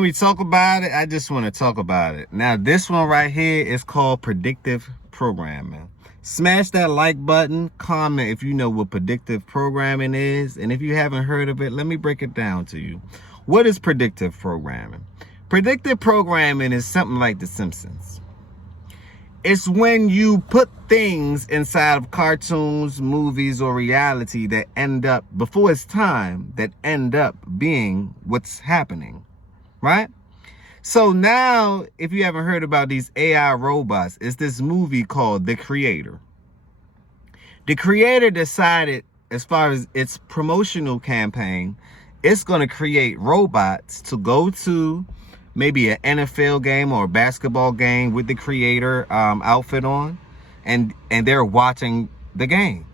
we talk about it, I just want to talk about it. Now, this one right here is called predictive programming. Smash that like button, comment if you know what predictive programming is, and if you haven't heard of it, let me break it down to you. What is predictive programming? Predictive programming is something like The Simpsons. It's when you put things inside of cartoons, movies, or reality that end up, before it's time, that end up being what's happening. Right? So now, if you haven't heard about these AI robots, it's this movie called The Creator. The creator decided, as far as its promotional campaign, it's going to create robots to go to maybe an NFL game or a basketball game with the creator outfit on, and they're watching the game.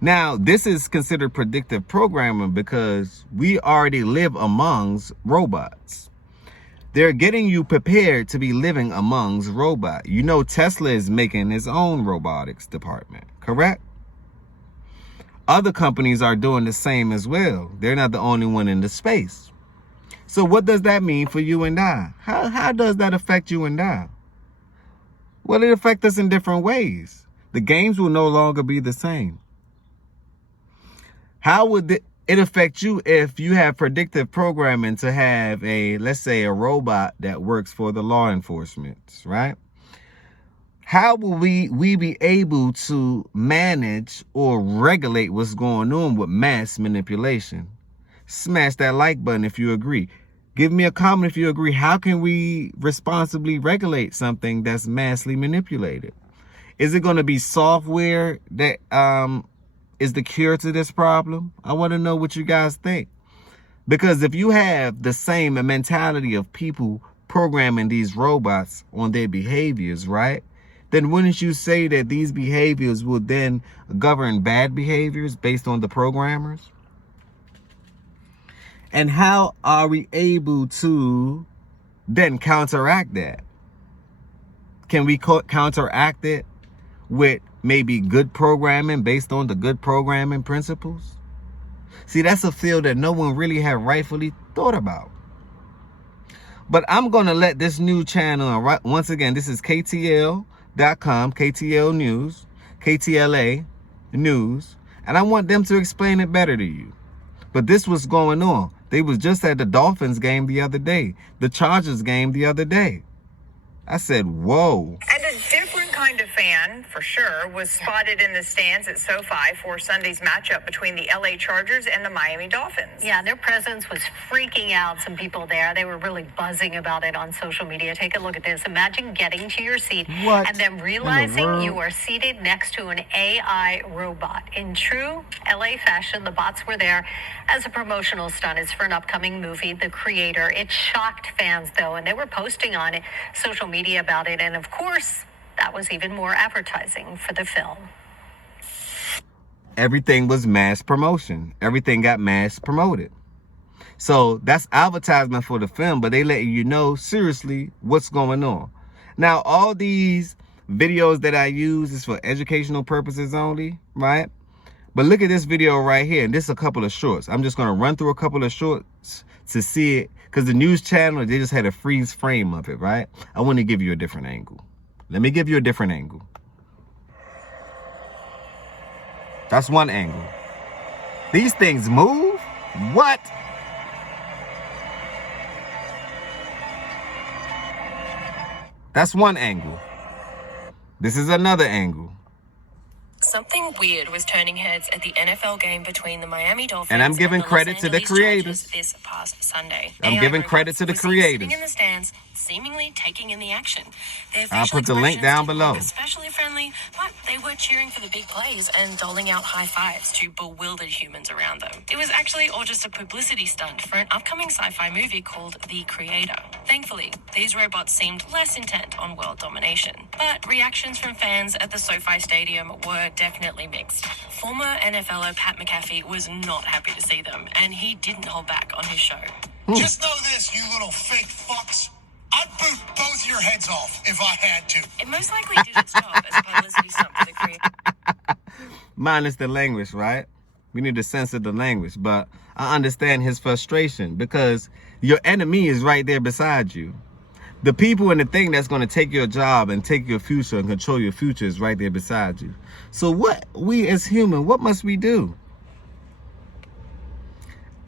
Now, this is considered predictive programming because we already live amongst robots. They're getting you prepared to be living amongst robots. You know, Tesla is making its own robotics department, correct? Other companies are doing the same as well. They're not the only one in the space. So what does that mean for you and I? How does that affect you and I? Well, it affects us in different ways. The games will no longer be the same. How would it affect you if you have predictive programming to have let's say a robot that works for the law enforcement, right? How will we be able to manage or regulate what's going on with mass manipulation? Smash that like button if you agree. Give me a comment if you agree. How can we responsibly regulate something that's massively manipulated? Is it going to be software that is the cure to this problem? I want to know what you guys think. Because if you have the same mentality of people programming these robots on their behaviors, right? Then wouldn't you say that these behaviors will then govern bad behaviors based on the programmers? And how are we able to then counteract that? Can we counteract it with maybe good programming based on the good programming principles? See, that's a field that no one really had rightfully thought about. But I'm going to let this new channel, once again, this is KTL.com, KTL News, KTLA News, and I want them to explain it better to you. But this was going on. They was just at the Dolphins game the other day, the Chargers game the other day. I said, whoa. And a different kind of fan, for sure, was spotted in the stands at SoFi for Sunday's matchup between the LA Chargers and the Miami Dolphins. Yeah, their presence was freaking out some people there. They were really buzzing about it on social media. Take a look at this. Imagine getting to your seat and then realizing you are seated next to an AI robot. In true LA fashion, the bots were there as a promotional stunt. It's for an upcoming movie, The Creator. It shocked fans, though, and they were posting on it, social media about it, and of course that was even more advertising for the film. Everything was mass promotion. Everything got mass promoted. So that's advertisement for the film, but they letting you know seriously what's going on. Now, all these videos that I use is for educational purposes only, right? But look at this video right here, and this is a couple of shorts. I'm just going to run through a couple of shorts to see it, because the news channel, they just had a freeze frame of it, right? I want to give you a different angle. Let me give you a different angle. That's one angle. These things move? What? That's one angle. This is another angle. Something weird was turning heads at the NFL game between the Miami Dolphins and I'm giving credit to the creators. This past Sunday. I'm giving credit to the creators. Sitting in the stands, seemingly taking in the action. I'll put the link down below. Especially friendly, but they were cheering for the big plays and doling out high fives to bewildered humans around them. It was actually all just a publicity stunt for an upcoming sci-fi movie called The Creator. Thankfully, these robots seemed less intent on world domination, but reactions from fans at the SoFi Stadium were definitely mixed. Former NFLer Pat McAfee was not happy to see them, and he didn't hold back on his show. Just know this, you little fake fucks. I'd boot both your heads off if I had to. It most likely did its job as a publicity stunt for The Creator. Minus the language, right? We need to censor the language. But I understand his frustration because your enemy is right there beside you. The people and the thing that's going to take your job and take your future and control your future is right there beside you. So what we as human, what must we do?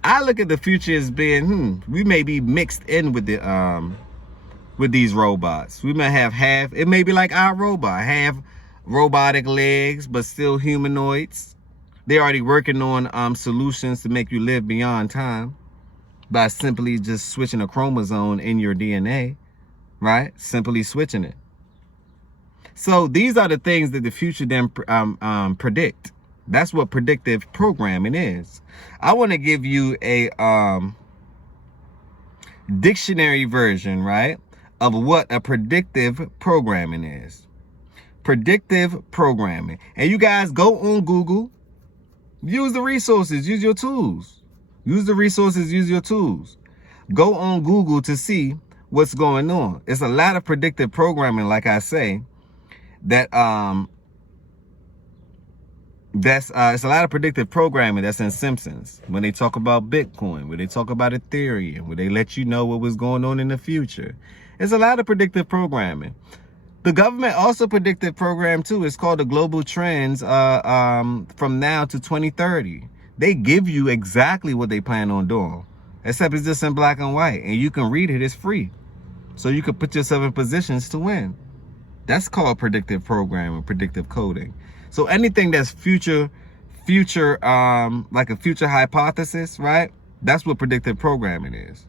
I look at the future as being, we may be mixed in with the with these robots. We may have half, it may be like our robot, have robotic legs, but still humanoids. They're already working on solutions to make you live beyond time by simply just switching a chromosome in your DNA, right? Simply switching it. So these are the things that the future then predict. That's what predictive programming is. I want to give you a dictionary version, right, of what a predictive programming is. Predictive programming. And you guys go on Google, use the resources, use your tools. Use the resources, use your tools. Go on Google to see what's going on. It's a lot of predictive programming, like I say, that it's a lot of predictive programming that's in Simpsons. When they talk about Bitcoin, when they talk about Ethereum, when they let you know what was going on in the future. It's a lot of predictive programming. The government also predictive program too. It's called the Global Trends from now to 2030. They give you exactly what they plan on doing, except it's just in black and white, and you can read it. It's free, so you can put yourself in positions to win. That's called predictive programming, predictive coding. So anything that's future, like a future hypothesis, right? That's what predictive programming is.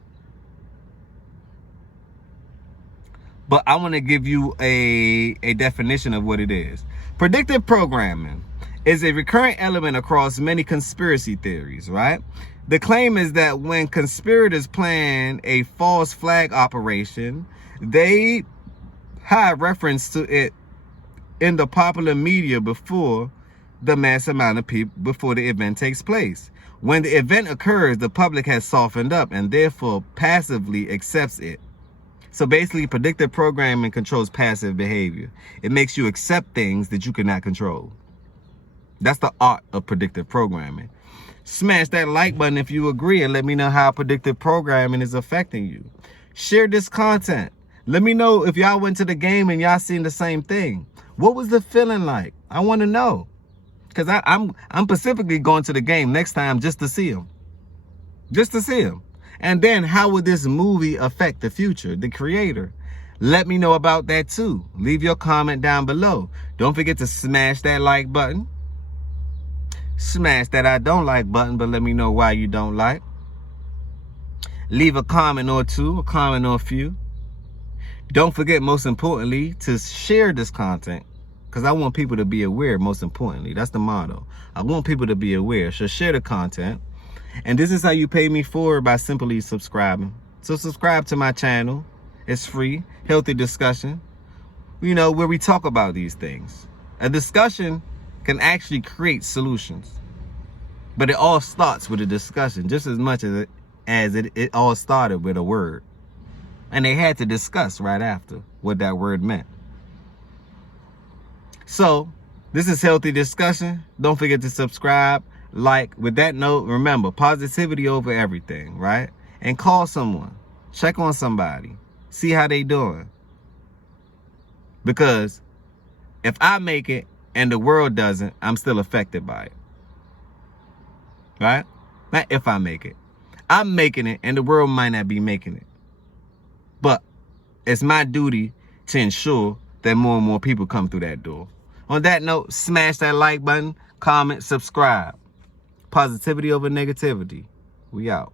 But I want to give you a definition of what it is. Predictive programming is a recurrent element across many conspiracy theories, right? The claim is that when conspirators plan a false flag operation, they have reference to it in the popular media before the mass amount of people, before the event takes place. When the event occurs, the public has softened up and therefore passively accepts it. So basically, predictive programming controls passive behavior. It makes you accept things that you cannot control. That's the art of predictive programming. Smash that like button if you agree and let me know how predictive programming is affecting you. Share this content. Let me know if y'all went to the game and y'all seen the same thing. What was the feeling like? I want to know. Because I'm specifically going to the game next time just to see him. Just to see him. And then how would this movie affect the future, the creator? Let me know about that too. Leave your comment down below. Don't forget to smash that like button. Smash that I don't like button, but let me know why you don't like. Leave a comment or two, a comment or a few. Don't forget, most importantly, to share this content, because I want people to be aware, most importantly. That's the motto. I want people to be aware. So share the content. And this is how you pay me forward, by simply subscribing. So subscribe to my channel. It's free. Healthy discussion. You know, where we talk about these things. A discussion can actually create solutions. But it all starts with a discussion, just as much as it all started with a word. And they had to discuss right after what that word meant. So, this is Healthy Discussion. Don't forget to subscribe. Like, with that note, remember, positivity over everything, right? And call someone. Check on somebody. See how they doing. Because if I make it and the world doesn't, I'm still affected by it. Right? Not if I make it. I'm making it and the world might not be making it. But it's my duty to ensure that more and more people come through that door. On that note, smash that like button, comment, subscribe. Positivity over negativity. We out.